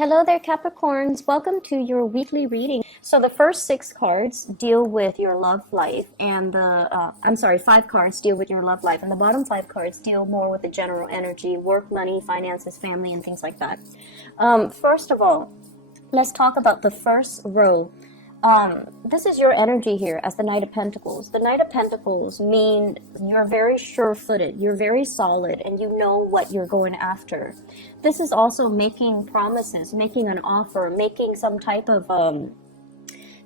Hello there, Capricorns. Welcome to your weekly reading. So the first six cards deal with your love life, and five cards deal with your love life, and the bottom five cards deal more with the general energy, work, money, finances, family, and things like that. First of all, let's talk about the first row. This is your energy here as the Knight of Pentacles. The Knight of Pentacles mean you're very sure-footed, you're very solid, and you know what you're going after. This is also making promises, making an offer, making some type of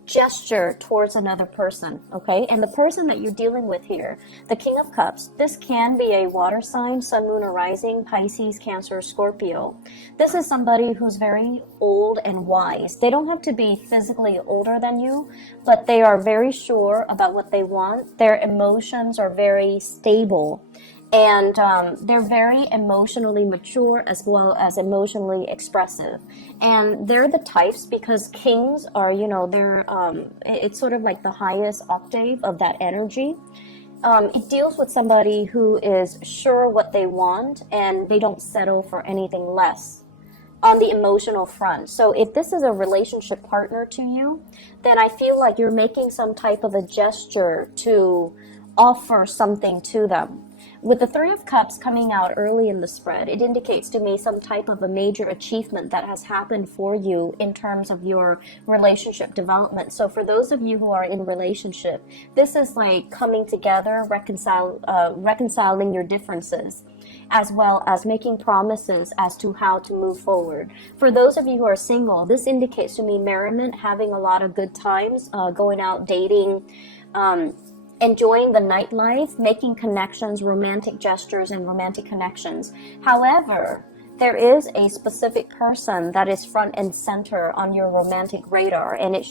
gesture towards another person, okay? And the person that you're dealing with here, the King of Cups, this can be a water sign, Sun, Moon, or Rising, Pisces, Cancer, Scorpio. This is somebody who's very old and wise. They don't have to be physically older than you, but they are very sure about what they want. Their emotions are very stable. And they're very emotionally mature as well as emotionally expressive. And they're the types, because kings are, it's sort of like the highest octave of that energy. It deals with somebody who is sure what they want and they don't settle for anything less on the emotional front. So if this is a relationship partner to you, then I feel like you're making some type of a gesture to offer something to them. With the Three of Cups coming out early in the spread, it indicates to me some type of a major achievement that has happened for you in terms of your relationship development. So for those of you who are in relationship, this is like coming together, reconciling your differences, as well as making promises as to how to move forward. For those of you who are single, this indicates to me merriment, having a lot of good times, going out, dating, enjoying the nightlife, making connections, romantic gestures, and romantic connections. However, there is a specific person that is front and center on your romantic radar, and it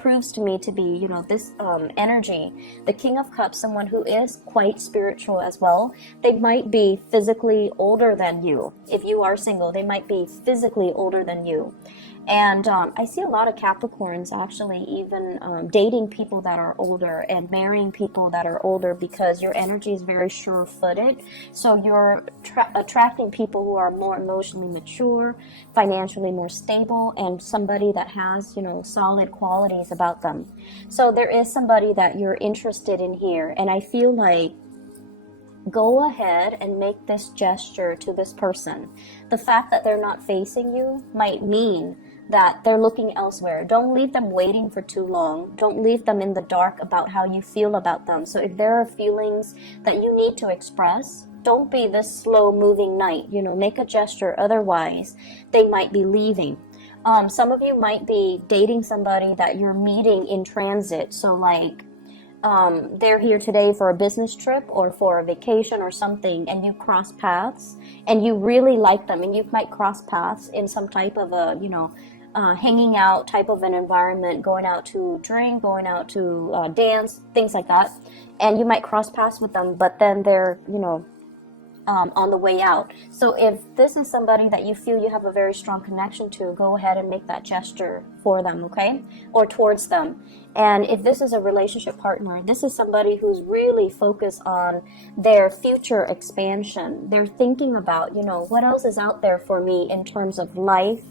proves to me to be, this energy, the King of Cups, someone who is quite spiritual as well. They might be physically older than you. If you are single, they might be physically older than you. And I see a lot of Capricorns actually even dating people that are older and marrying people that are older, because your energy is very sure-footed. So you're attracting people who are more emotionally mature, financially more stable, and somebody that has, solid qualities about them. So there is somebody that you're interested in here, and I feel like go ahead and make this gesture to this person. The fact that they're not facing you might mean that they're looking elsewhere. Don't leave them waiting for too long. Don't leave them in the dark about how you feel about them. So if there are feelings that you need to express, don't be this slow-moving knight. Make a gesture. Otherwise, they might be leaving. Some of you might be dating somebody that you're meeting in transit. So like, they're here today for a business trip or for a vacation or something, and you cross paths and you really like them, and you might cross paths in some type of a, hanging out type of an environment, going out to drink, going out to dance, things like that. And you might cross paths with them, but then they're, on the way out. So if this is somebody that you feel you have a very strong connection to, go ahead and make that gesture for them, okay? Or towards them. And if this is a relationship partner, this is somebody who's really focused on their future expansion. They're thinking about, what else is out there for me in terms of life,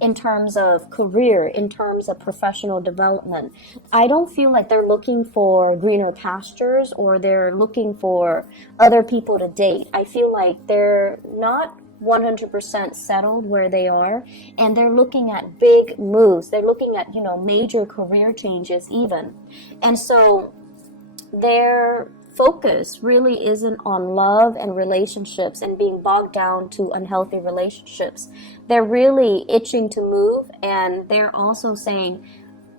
in terms of career, in terms of professional development. I don't feel like they're looking for greener pastures or they're looking for other people to date. I feel like they're not 100% settled where they are, and they're looking at big moves. They're looking at, major career changes even. And so their focus really isn't on love and relationships and being bogged down to unhealthy relationships. They're really itching to move, and they're also saying,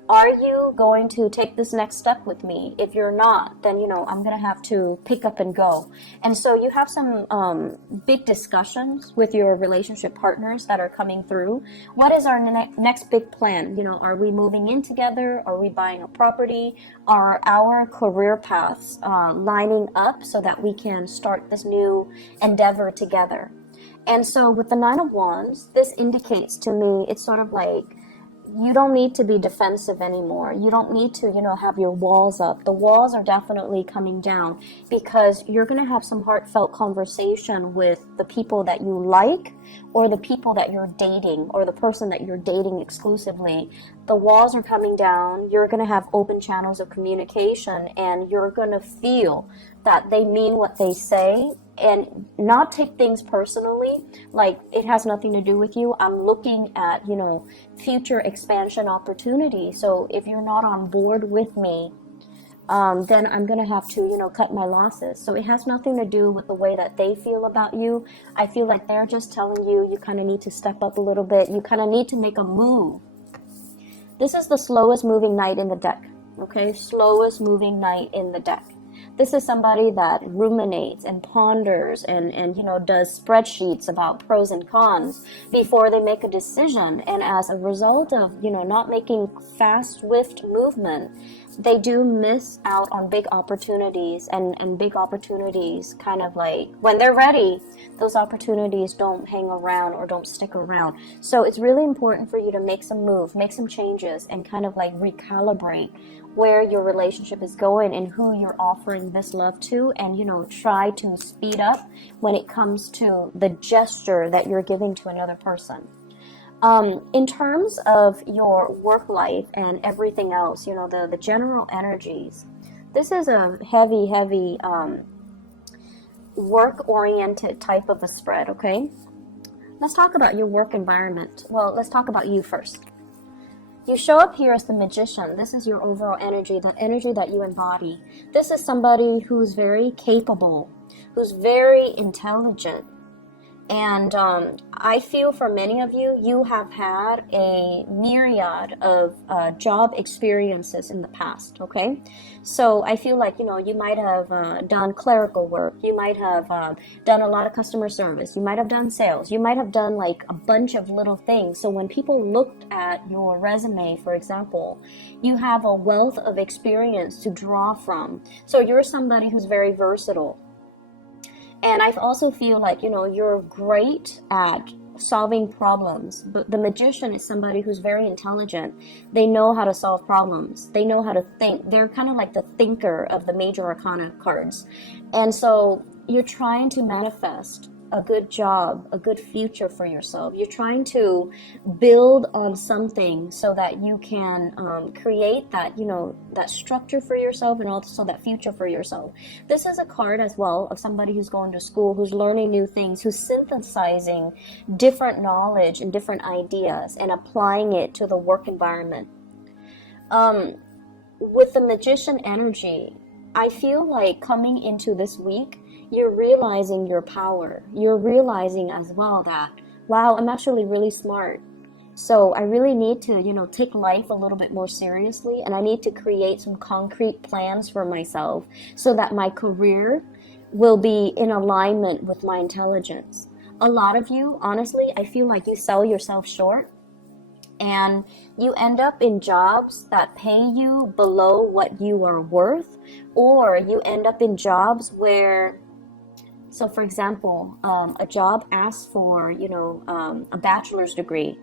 are you going to take this next step with me? If you're not, then, I'm going to have to pick up and go. And so you have some big discussions with your relationship partners that are coming through. What is our next big plan? Are we moving in together? Are we buying a property? Are our career paths lining up so that we can start this new endeavor together? And so with the Nine of Wands, this indicates to me, it's sort of like, you don't need to be defensive anymore. You don't need to, have your walls up. The walls are definitely coming down because you're going to have some heartfelt conversation with the people that you like, or the people that you're dating, or the person that you're dating exclusively. The walls are coming down. You're going to have open channels of communication, and you're going to feel that they mean what they say, and not take things personally, like it has nothing to do with you. I'm looking at, future expansion opportunity. So if you're not on board with me, then I'm going to have to, cut my losses. So it has nothing to do with the way that they feel about you. I feel like they're just telling you, you kind of need to step up a little bit. You kind of need to make a move. This is the slowest moving knight in the deck. Okay, slowest moving knight in the deck. This is somebody that ruminates and ponders and does spreadsheets about pros and cons before they make a decision. And as a result of, not making fast, swift movement, they do miss out on big opportunities, and big opportunities kind of like, when they're ready, those opportunities don't hang around or don't stick around. So it's really important for you to make some moves, make some changes, and kind of like recalibrate where your relationship is going and who you're offering this love to, and try to speed up when it comes to the gesture that you're giving to another person. In terms of your work life and everything else, the general energies, this is a heavy work-oriented type of a spread, okay? Let's talk about your work environment. Well, let's talk about you first. You show up here as the magician. This is your overall energy, that energy that you embody. This is somebody who's very capable, who's very intelligent. And I feel for many of you, you have had a myriad of job experiences in the past, okay? So I feel like, you might have done clerical work. You might have done a lot of customer service. You might have done sales. You might have done like a bunch of little things. So when people looked at your resume, for example, you have a wealth of experience to draw from. So you're somebody who's very versatile. And I also feel like, you're great at solving problems. But the magician is somebody who's very intelligent. They know how to solve problems. They know how to think. They're kind of like the thinker of the major arcana cards. And so you're trying to manifest a good job, a good future for yourself. You're trying to build on something so that you can create that, that structure for yourself, and also that future for yourself. This is a card as well of somebody who's going to school, who's learning new things, who's synthesizing different knowledge and different ideas and applying it to the work environment. With the magician energy, I feel like coming into this week, you're realizing your power. You're realizing as well that, wow, I'm actually really smart. So I really need to, take life a little bit more seriously, and I need to create some concrete plans for myself so that my career will be in alignment with my intelligence. A lot of you, honestly, I feel like you sell yourself short, and you end up in jobs that pay you below what you are worth, or you end up in jobs where, so for example, a job asks for, a bachelor's degree,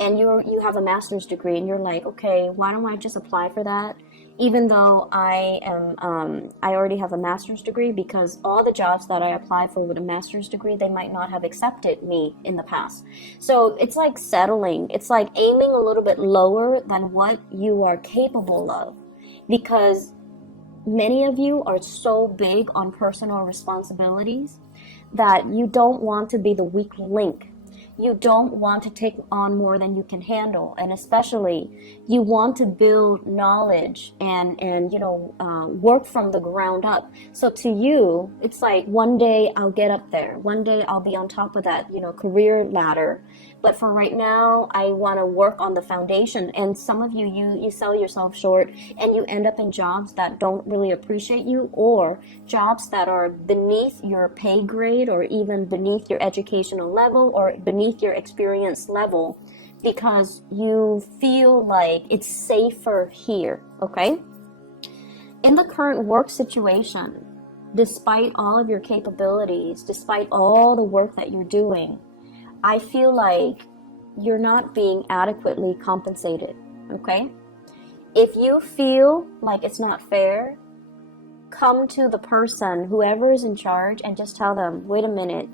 and you have a master's degree, and you're like, okay, why don't I just apply for that? Even though I already have a master's degree, because all the jobs that I apply for with a master's degree, they might not have accepted me in the past. So it's like settling. It's like aiming a little bit lower than what you are capable of, because many of you are so big on personal responsibilities that you don't want to be the weak link. You don't want to take on more than you can handle, and especially you want to build knowledge and work from the ground up. So to you, it's like one day I'll get up there, one day I'll be on top of that career ladder. But for right now, I want to work on the foundation. And some of you sell yourself short, and you end up in jobs that don't really appreciate you, or jobs that are beneath your pay grade, or even beneath your educational level, or beneath your experience level, because you feel like it's safer here, okay? In the current work situation, despite all of your capabilities, despite all the work that you're doing, I feel like you're not being adequately compensated, okay? If you feel like it's not fair, come to the person, whoever is in charge, and just tell them, wait a minute,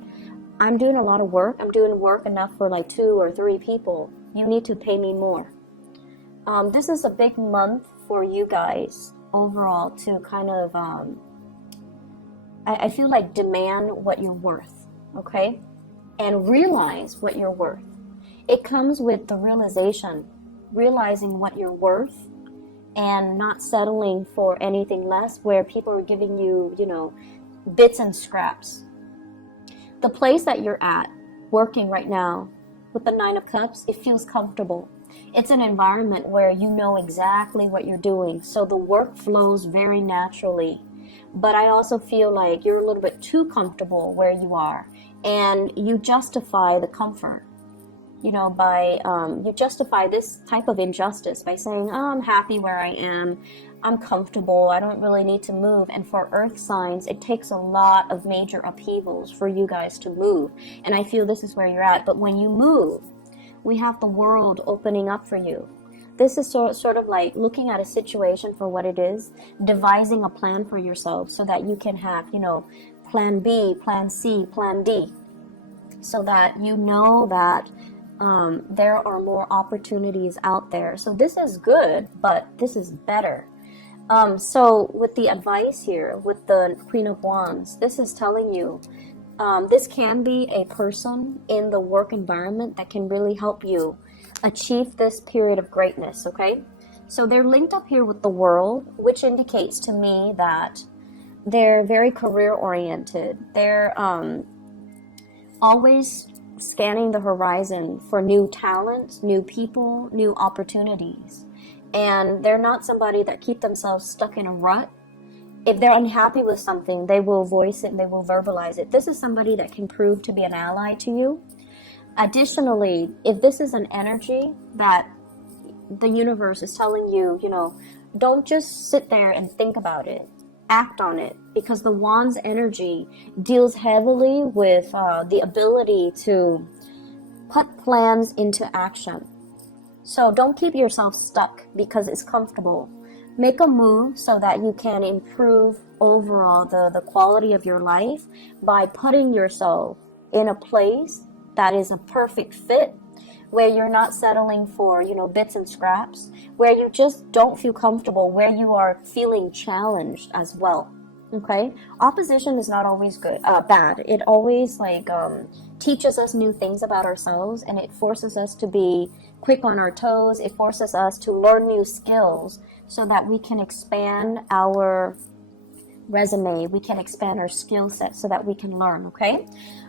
I'm doing a lot of work. I'm doing work enough for like 2 or 3 people. You need to pay me more. This is a big month for you guys overall to kind of, I feel like demand what you're worth, okay? And realize what you're worth. It comes with the realization, realizing what you're worth and not settling for anything less where people are giving you, you know, bits and scraps. The place that you're at, working right now, with the 9 of Cups, it feels comfortable. It's an environment where you know exactly what you're doing, so the work flows very naturally. But I also feel like you're a little bit too comfortable where you are, and you justify the comfort, you know, by, you justify this type of injustice by saying, oh, I'm happy where I am, I'm comfortable, I don't really need to move. And for earth signs, it takes a lot of major upheavals for you guys to move. And I feel this is where you're at. But when you move, we have the world opening up for you. This is sort of like looking at a situation for what it is, devising a plan for yourself so that you can have, you know, plan B, plan C, plan D, so that you know that there are more opportunities out there. So this is good, but this is better. So with the advice here, with the Queen of Wands, this is telling you, this can be a person in the work environment that can really help you achieve this period of greatness, okay? So they're linked up here with the World, which indicates to me that they're very career-oriented. They're always scanning the horizon for new talent, new people, new opportunities. And they're not somebody that keep themselves stuck in a rut. If they're unhappy with something, they will voice it and they will verbalize it. This is somebody that can prove to be an ally to you. Additionally, if this is an energy that the universe is telling you, you know, don't just sit there and think about it. Act on it, because the Wands energy deals heavily with the ability to put plans into action. So don't keep yourself stuck because it's comfortable. Make a move so that you can improve overall the quality of your life by putting yourself in a place that is a perfect fit, where you're not settling for, you know, bits and scraps, where you just don't feel comfortable, where you are feeling challenged as well. Okay, opposition is not always bad. It always teaches us new things about ourselves, and it forces us to be quick on our toes. It forces us to learn new skills so that we can expand our resume, we can expand our skill set so that we can learn. Okay,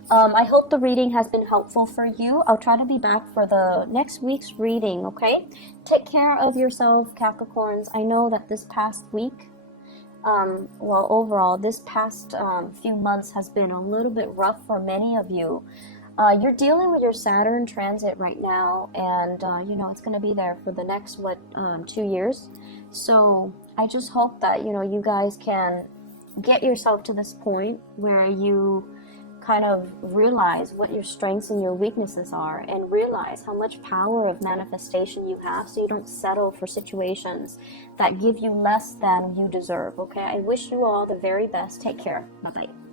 I hope the reading has been helpful for you. I'll try to be back for the next week's reading. Okay, take care of yourself, Capricorns. I know that this past week, overall, this past few months has been a little bit rough for many of you. You're dealing with your Saturn transit right now, and you know, it's going to be there for the next 2 years. So I just hope that, you know, you guys can get yourself to this point where you kind of realize what your strengths and your weaknesses are, and realize how much power of manifestation you have, so you don't settle for situations that give you less than you deserve. Okay, I wish you all the very best. Take care. Bye-bye.